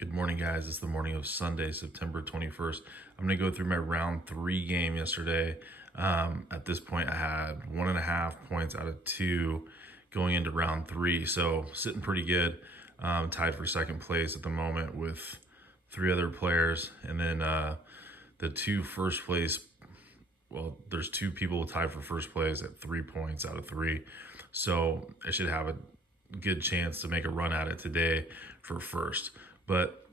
Good morning, guys. It's the morning of Sunday, September 21st. I'm going to go through my round 3 game yesterday. At this point, I had 1.5 points out of 2 going into round 3. So sitting pretty good. Tied for second place at the moment with 3 other players. And then the 2 first place, well, there's 2 people tied for first place at 3 points out of 3. So I should have a good chance to make a run at it today for first. But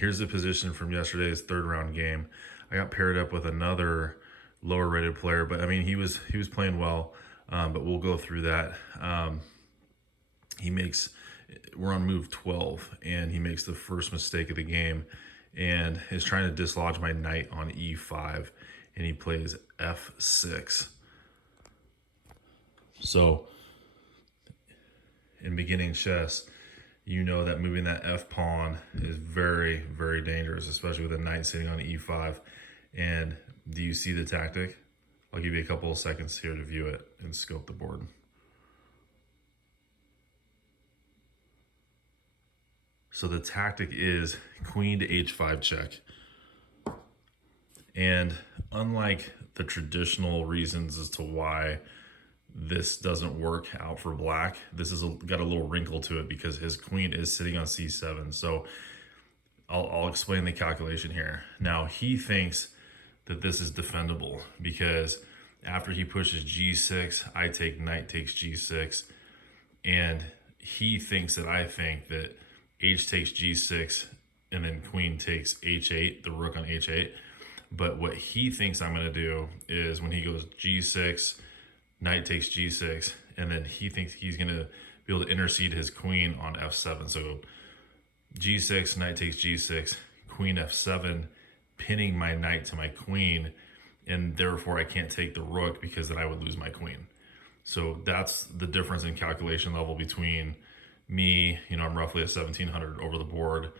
here's the position from yesterday's third round game. I got paired up with another lower rated player, but I mean he was playing well. But we'll go through that. We're on move 12, and he makes the first mistake of the game, and is trying to dislodge my knight on e5, and he plays f6. So in beginning chess, you know that moving that f pawn is very, very dangerous, especially with a knight sitting on e5. And do you see the tactic? I'll give you a couple of seconds here to view it and scope the board. So the tactic is queen to h5 check. And unlike the traditional reasons as to why this doesn't work out for black, this is got a little wrinkle to it because his queen is sitting on c7. So I'll explain the calculation here. Now he thinks that this is defendable because after he pushes g6, I take knight takes g6, and he thinks that I think that h takes g6 and then queen takes h8, the rook on h8. But what he thinks I'm going to do is when he goes g6, knight takes g6, and then he thinks he's going to be able to intercede his queen on f7. So g6, knight takes g6, queen f7, pinning my knight to my queen, and therefore I can't take the rook because then I would lose my queen. So that's the difference in calculation level between me, I'm roughly a 1700 over the board,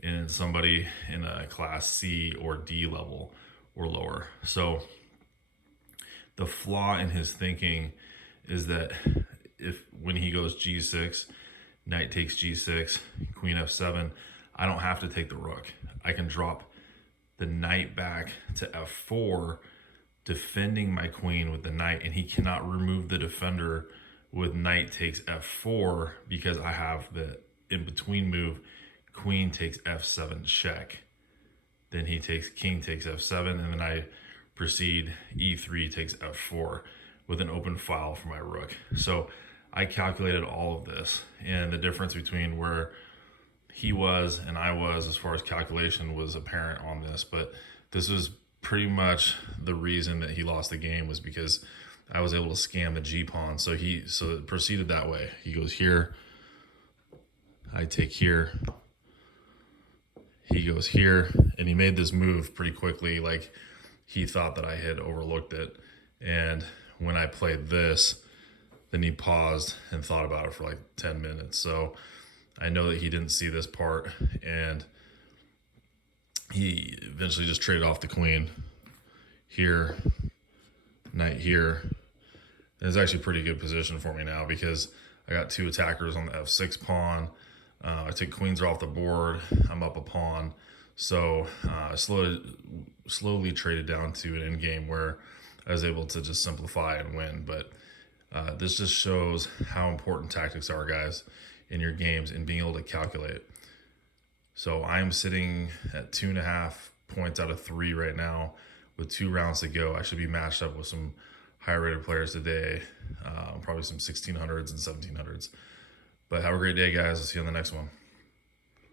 and somebody in a class C or D level or lower. So the flaw in his thinking is that when he goes g6, knight takes g6, queen f7, I don't have to take the rook. I can drop the knight back to f4, defending my queen with the knight, and he cannot remove the defender with knight takes f4 because I have the in-between move, queen takes f7 check. Then he takes king takes f7, and then I proceed e3 takes f4 with an open file for my rook. So I calculated all of this, and the difference between where he was and I was as far as calculation was apparent on this. But this was pretty much the reason that he lost the game, was because I was able to scam the g pawn. So it proceeded that way. He goes here, I take here, he goes here, and he made this move pretty quickly, like he thought that I had overlooked it. And when I played this, then he paused and thought about it for like 10 minutes. So I know that he didn't see this part, and he eventually just traded off the queen here, knight here. And it's actually a pretty good position for me now because I got 2 attackers on the f6 pawn. I took queens off the board. I'm up a pawn. So I slowly traded down to an end game where I was able to just simplify and win. But this just shows how important tactics are, guys, in your games and being able to calculate. So I'm sitting at 2.5 points out of 3 right now with 2 rounds to go. I should be matched up with some higher rated players today, probably some 1600s and 1700s. But have a great day, guys. I'll see you on the next one.